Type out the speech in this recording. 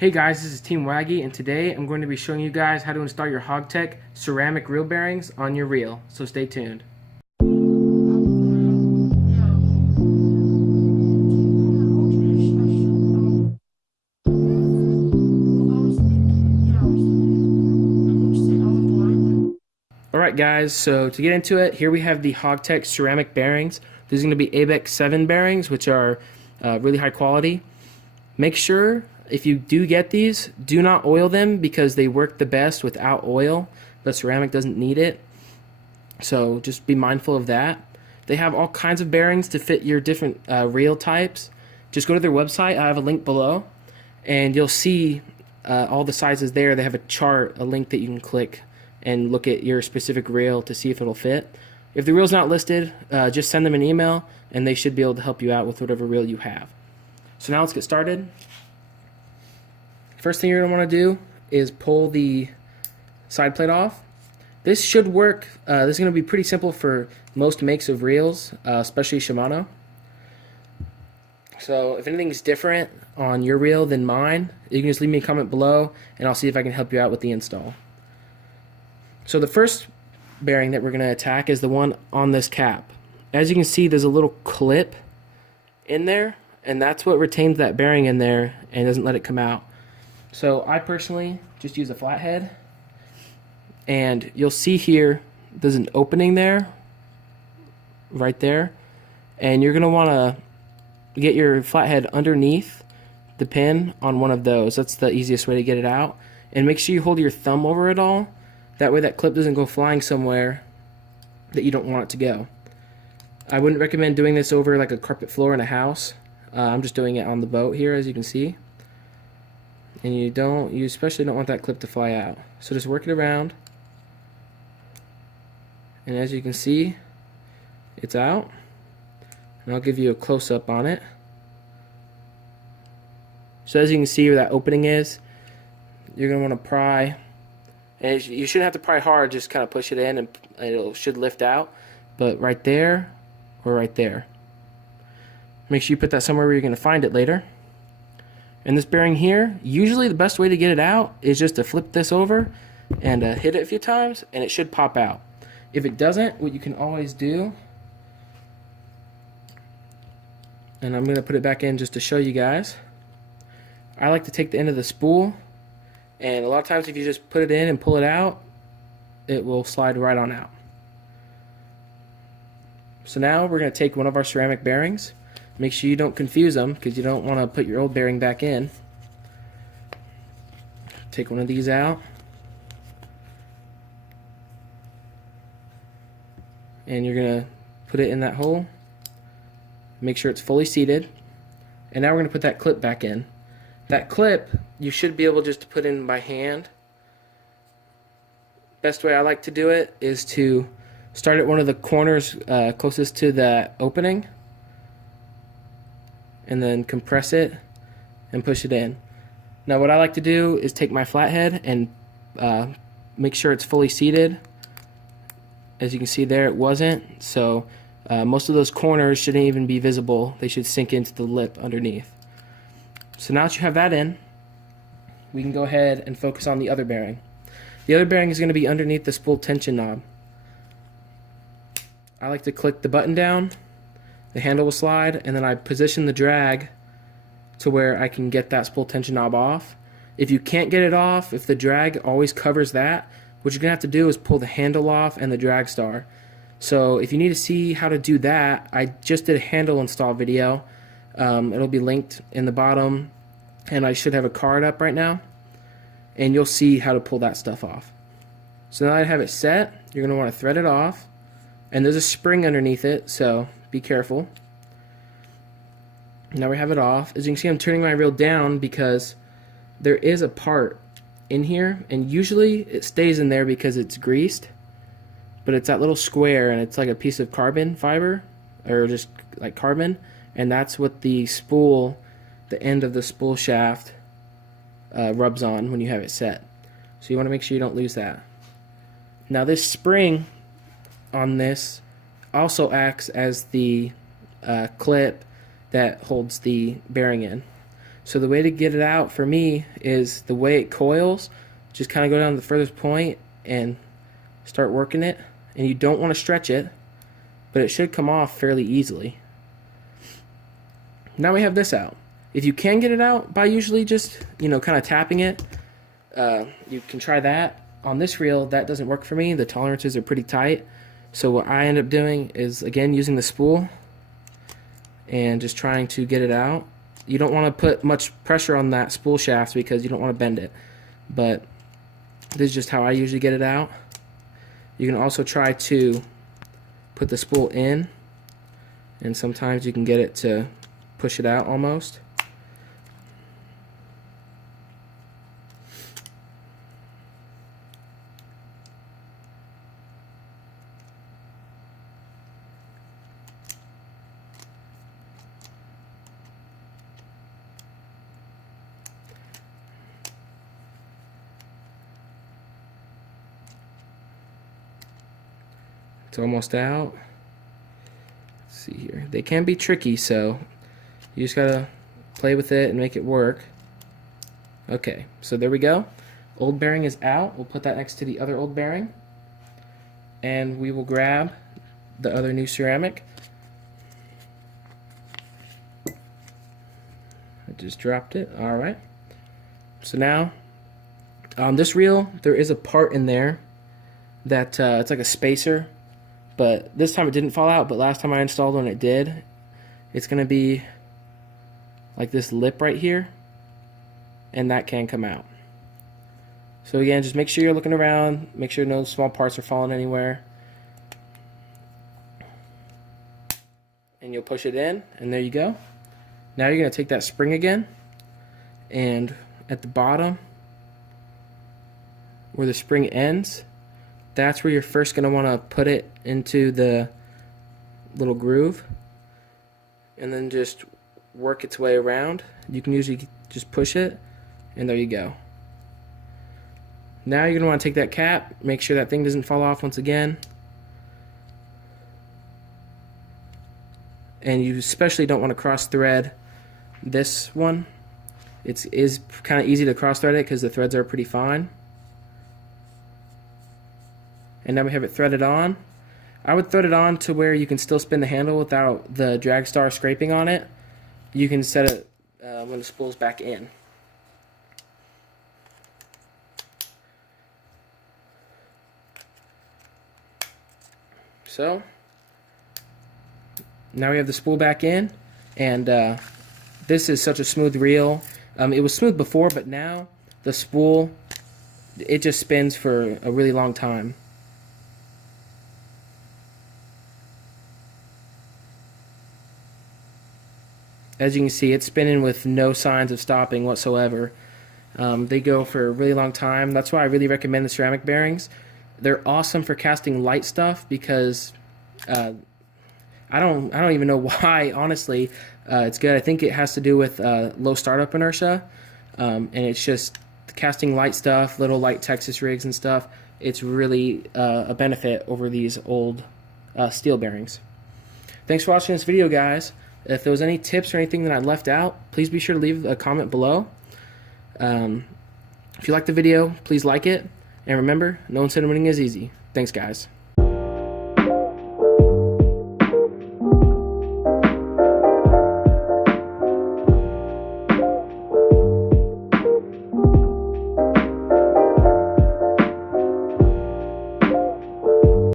Hey guys, this is Team Wagy, and today I'm going to be showing you guys how to install your Hawg ceramic reel bearings on your reel, so stay tuned. Alright guys, so to get into it, here we have the Hawg ceramic bearings. These are going to be ABEX 7 bearings, which are really high quality. Make sure, if you do get these, do not oil them because they work the best without oil, but ceramic doesn't need it. So just be mindful of that. They have all kinds of bearings to fit your different reel types. Just go to their website. I have a link below, and you'll see all the sizes there. They have a chart, a link that you can click and look at your specific reel to see if it'll fit. If the reel's not listed, just send them an email, and they should be able to help you out with whatever reel you have. So now let's get started. First thing you're going to want to do is pull the side plate off. This should work. This is going to be pretty simple for most makes of reels, especially Shimano. So if anything's different on your reel than mine, you can just leave me a comment below, and I'll see if I can help you out with the install. So the first bearing that we're going to attack is the one on this cap. As you can see, there's a little clip in there, and that's what retains that bearing in there and doesn't let it come out. So I personally just use a flathead, and you'll see here there's an opening there, right there, and you're going to want to get your flathead underneath the pin on one of those. That's the easiest way to get it out. And make sure you hold your thumb over it all. That way that clip doesn't go flying somewhere that you don't want it to go. I wouldn't recommend doing this over like a carpet floor in a house. I'm just doing it on the boat here, as you can see. And you especially don't want that clip to fly out. So just work it around. And as you can see, it's out. And I'll give you a close-up on it. So as you can see where that opening is, you're going to want to pry. And you shouldn't have to pry hard, just kind of push it in and it should lift out. But right there or right there. Make sure you put that somewhere where you're going to find it later. And this bearing here, usually the best way to get it out is just to flip this over and hit it a few times, and it should pop out. If it doesn't, what you can always do, and I'm going to put it back in just to show you guys, I like to take the end of the spool, and a lot of times if you just put it in and pull it out, it will slide right on out. So now we're going to take one of our ceramic bearings. Make sure you don't confuse them because you don't want to put your old bearing back in. Take one of these out. And you're going to put it in that hole. Make sure it's fully seated. And now we're going to put that clip back in. That clip, you should be able just to put in by hand. Best way I like to do it is to start at one of the corners closest to the opening, and then compress it and push it in. Now what I like to do is take my flathead and make sure it's fully seated. As you can see there, it wasn't, so most of those corners shouldn't even be visible. They should sink into the lip underneath. So now that you have that in, we can go ahead and focus on the other bearing. The other bearing is going to be underneath the spool tension knob. I like to click the button down, the handle will slide, and then I position the drag to where I can get that spool tension knob off. If you can't get it off, if the drag always covers that, what you're going to have to do is pull the handle off and the drag star. So if you need to see how to do that, I just did a handle install video. It'll be linked in the bottom, and I should have a card up right now, and you'll see how to pull that stuff off. So now that I have it set, you're going to want to thread it off, and there's a spring underneath it, so be careful. Now we have it off. As you can see, I'm turning my reel down because there is a part in here, and usually it stays in there because it's greased, but it's that little square, and it's like a piece of carbon fiber, or just like carbon, and that's what the spool, the end of the spool shaft, rubs on when you have it set. So you want to make sure you don't lose that. Now this spring on this also acts as the clip that holds the bearing in. So the way to get it out for me is the way it coils. Just kind of go down to the furthest point and start working it. And you don't want to stretch it, but it should come off fairly easily. Now we have this out. If you can get it out by usually just, kind of tapping it, you can try that. On this reel, that doesn't work for me. The tolerances are pretty tight. So what I end up doing is, again, using the spool and just trying to get it out. You don't want to put much pressure on that spool shaft because you don't want to bend it. But this is just how I usually get it out. You can also try to put the spool in, and sometimes you can get it to push it out almost. It's almost out. Let's see here. They can be tricky, so you just gotta play with it and make it work. Okay, so there we go. Old bearing is out. We'll put that next to the other old bearing. And we will grab the other new ceramic. I just dropped it. Alright. So now, on this reel, there is a part in there that it's like a spacer. But this time it didn't fall out, but last time I installed one it did. It's going to be like this lip right here, and that can come out. So again, just make sure you're looking around, make sure no small parts are falling anywhere. And you'll push it in, and there you go. Now you're going to take that spring again, and at the bottom, where the spring ends, that's where you're first going to want to put it into the little groove, and then just work its way around. You can usually just push it, and there you go. Now you're going to want to take that cap, make sure that thing doesn't fall off once again, and you especially don't want to cross thread this one. It is kind of easy to cross thread it because the threads are pretty fine. And now we have it threaded on. I would thread it on to where you can still spin the handle without the drag star scraping on it. You can set it when the spool's back in. So now we have the spool back in, and this is such a smooth reel. It was smooth before, but now the spool, it just spins for a really long time. As you can see, it's spinning with no signs of stopping whatsoever. They go for a really long time. That's why I really recommend the ceramic bearings. They're awesome for casting light stuff because I don't even know why, honestly. It's good. I think it has to do with low startup inertia, and it's just casting light stuff, little light Texas rigs and stuff. It's really a benefit over these old steel bearings. Thanks for watching this video, guys. If there was any tips or anything that I left out, please be sure to leave a comment below. If you like the video, please like it. And remember, no one said winning is easy. Thanks, guys.